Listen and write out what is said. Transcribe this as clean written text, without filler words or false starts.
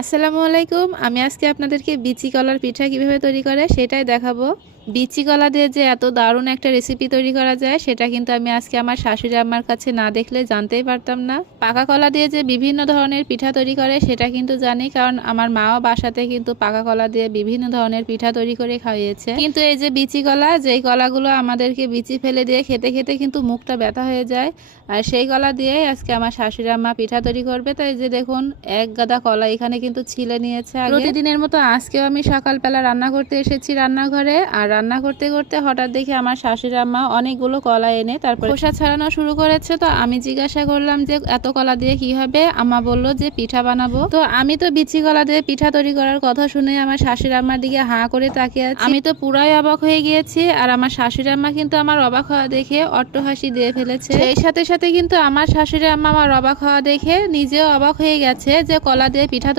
আসসালামু আলাইকুম। আমি আজকে আপনাদেরকে বিচি কলার পিঠা কিভাবে তৈরি করে সেটাই দেখাবো। বিচি কলা দিয়ে যে এত দারুণ একটা রেসিপি তৈরি করা যায় সেটা কিন্তু আমি আজকে আমার শাশুড়ি আম্মার কাছে না দেখলে জানতেই পারতাম না। পাকা কলা দিয়ে যে বিভিন্ন ধরনের পিঠা তৈরি করে সেটা কিন্তু জানি, কারণ আমার মাও বাসাতে কিন্তু পাকা কলা দিয়ে বিভিন্ন ধরনের পিঠা তৈরি করে খাইয়েছে। কিন্তু এই যে বিচি কলা, যেই কলাগুলো আমাদেরকে বিচি ফেলে দিয়ে খেতে খেতে কিন্তু মুখটা ব্যথা হয়ে যায়, আর সেই কলা দিয়েই আজকে আমার শাশুড়ি আম্মা পিঠা তৈরি করবে। তো এই যে দেখুন, এক গাদা কলা এখানে কিন্তু ছিলে নিয়েছে। প্রতিদিনের মতো আজকেও আমি সকালবেলা রান্না করতে এসেছি রান্নাঘরে, আর রান্না করতে করতে হঠাৎ দেখি আমার শাশুড়ি আম্মা অনেকগুলো কলা এনে তারপর খোসা ছাড়ানো শুরু করেছে। তো আমি জিজ্ঞাসা করলাম যে এত কলা দিয়ে কি হবে। আম্মা বলল যে পিঠা বানাবো। তো আমি তো বিচি কলা দিয়ে পিঠা তৈরি করার কথা শুনে আমার শাশুড়ি আম্মার দিকে হাঁ করে তাকিয়ে আছি। আমি তো পুরাই অবাক হয়ে গিয়েছি, আর আমার শাশুড়ি আম্মা কিন্তু আমার অবাক হওয়া দেখে অট্টহাসি দিয়ে ফেলেছে। সেই সাথে সাথে কিন্তু আমার শাশুড়ি আম্মা আমার অবাক হওয়া দেখে নিজেও অবাক হয়ে গেছে যে কলা দিয়ে পিঠা